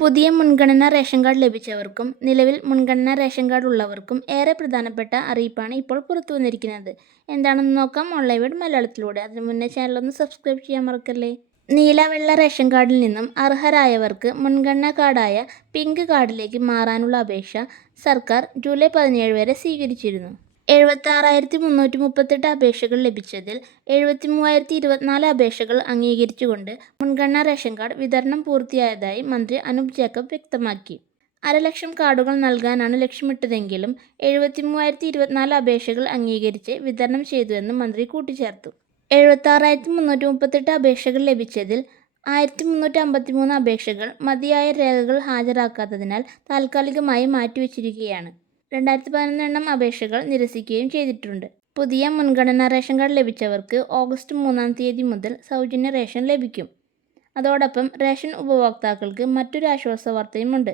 പുതിയ മുൻഗണനാ ration card ലഭിച്ചവർക്കും നിലവിൽ മുൻഗണനാ റേഷൻ കാർഡ് ഉള്ളവർക്കും ഏറെ പ്രധാനപ്പെട്ട അറിയിപ്പാണ് ഇപ്പോൾ പുറത്തു വന്നിരിക്കുന്നത്. എന്താണെന്ന് നോക്കാം ഓൺലൈൻ വേഡ് മലയാളത്തിലൂടെ. അതിനു മുന്നേ ചാനലൊന്ന് സബ്സ്ക്രൈബ് ചെയ്യാൻ മറക്കല്ലേ. നീല വെള്ള റേഷൻ കാർഡിൽ നിന്നും അർഹരായവർക്ക് മുൻഗണനാ കാർഡായ പിങ്ക് കാർഡിലേക്ക് മാറാനുള്ള അപേക്ഷ സർക്കാർ ജൂലൈ 17 വരെ സ്വീകരിച്ചിരുന്നു. 76,338 അപേക്ഷകൾ ലഭിച്ചതിൽ 73,024 അപേക്ഷകൾ അംഗീകരിച്ചുകൊണ്ട് മുൻഗണനാ റേഷൻ കാർഡ് വിതരണം പൂർത്തിയായതായി മന്ത്രി അനൂപ് ജേക്കബ് വ്യക്തമാക്കി. 1,00,000 കാർഡുകൾ നൽകാനാണ് ലക്ഷ്യമിട്ടതെങ്കിലും 73,024 അപേക്ഷകൾ അംഗീകരിച്ച് വിതരണം ചെയ്തുവെന്ന് മന്ത്രി കൂട്ടിച്ചേർത്തു. 76,338 അപേക്ഷകൾ ലഭിച്ചതിൽ 1,353 അപേക്ഷകൾ മതിയായ രേഖകൾ ഹാജരാക്കാത്തതിനാൽ താൽക്കാലികമായി മാറ്റിവെച്ചിരിക്കുകയാണ്. 2011 അപേക്ഷകൾ നിരസിക്കുകയും ചെയ്തിട്ടുണ്ട്. പുതിയ മുൻഗണനാ റേഷൻ കാർഡ് ലഭിച്ചവർക്ക് ഓഗസ്റ്റ് 3-ാം തീയതി മുതൽ സൗജന്യ റേഷൻ ലഭിക്കും. അതോടൊപ്പം റേഷൻ ഉപഭോക്താക്കൾക്ക് മറ്റൊരു ആശ്വാസ വാർത്തയുമുണ്ട്.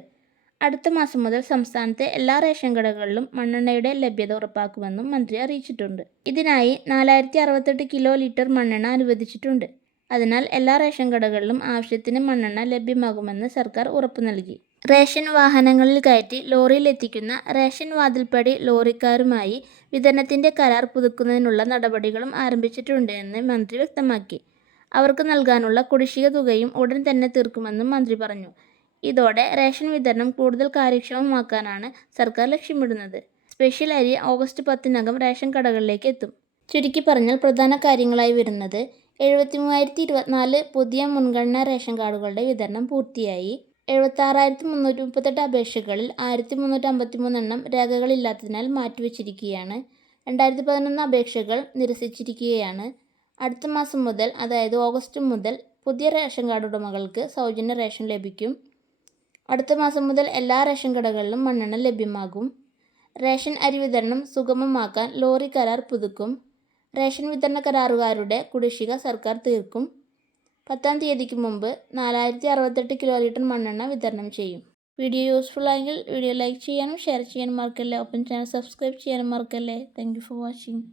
അടുത്ത മാസം മുതൽ സംസ്ഥാനത്തെ എല്ലാ റേഷൻ കടകളിലും മണ്ണെണ്ണയുടെ ലഭ്യത ഉറപ്പാക്കുമെന്നും മന്ത്രി അറിയിച്ചിട്ടുണ്ട്. ഇതിനായി 4,068 കിലോ ലിറ്റർ മണ്ണെണ്ണ അനുവദിച്ചിട്ടുണ്ട്. അതിനാൽ എല്ലാ റേഷൻ കടകളിലും ആവശ്യത്തിന് മണ്ണെണ്ണ ലഭ്യമാകുമെന്ന് സർക്കാർ ഉറപ്പു നൽകി. റേഷൻ വാഹനങ്ങളിൽ കയറ്റി ലോറിയിൽ എത്തിക്കുന്ന റേഷൻ വാതിൽപ്പടി ലോറിക്കാരുമായി വിതരണത്തിന്റെ കരാർ പുതുക്കുന്നതിനുള്ള നടപടികളും ആരംഭിച്ചിട്ടുണ്ട് എന്ന് മന്ത്രി വ്യക്തമാക്കി. അവർക്ക് നൽകാനുള്ള കുടിശ്ശിക തുകയും ഉടൻ തന്നെ തീർക്കുമെന്നും മന്ത്രി പറഞ്ഞു. ഇതോടെ റേഷൻ വിതരണം കൂടുതൽ കാര്യക്ഷമമാക്കാനാണ് സർക്കാർ ലക്ഷ്യമിടുന്നത്. സ്പെഷ്യൽ അരി ഓഗസ്റ്റ് 10-നകം റേഷൻ കടകളിലേക്ക് എത്തും. ചുരുക്കി പറഞ്ഞാൽ പ്രധാന കാര്യങ്ങളായി വരുന്നത് 73,024 പുതിയ മുൻഗണനാ റേഷൻ കാർഡുകളുടെ വിതരണം പൂർത്തിയായി. 76,338 അപേക്ഷകളിൽ 1,353 രേഖകളില്ലാത്തതിനാൽ മാറ്റിവെച്ചിരിക്കുകയാണ്. 2011 അപേക്ഷകൾ നിരസിച്ചിരിക്കുകയാണ്. അടുത്ത മാസം മുതൽ, അതായത് ഓഗസ്റ്റ് മുതൽ പുതിയ റേഷൻ കാർഡ് ഉടമകൾക്ക് സൗജന്യ റേഷൻ ലഭിക്കും. അടുത്ത മാസം മുതൽ എല്ലാ റേഷൻ കടകളിലും മണ്ണെണ്ണ ലഭ്യമാകും. റേഷൻ അരി വിതരണം സുഗമമാക്കാൻ ലോറി കരാർ പുതുക്കും. റേഷൻ വിതരണ കരാറുകാരുടെ കുടിശ്ശിക സർക്കാർ തീർക്കും. 10-ാം തീയതിക്ക് മുമ്പ് 4,068 കിലോ ലിറ്റർ മണ്ണെണ്ണ വിതരണം ചെയ്യും. വീഡിയോ യൂസ്ഫുൾ ആയെങ്കിൽ വീഡിയോ ലൈക്ക് ചെയ്യാനും ഷെയർ ചെയ്യാനും മറക്കല്ലേ. ഒപ്പം ചാനൽ സബ്സ്ക്രൈബ് ചെയ്യാനും മറക്കല്ലേ. Thank you for watching.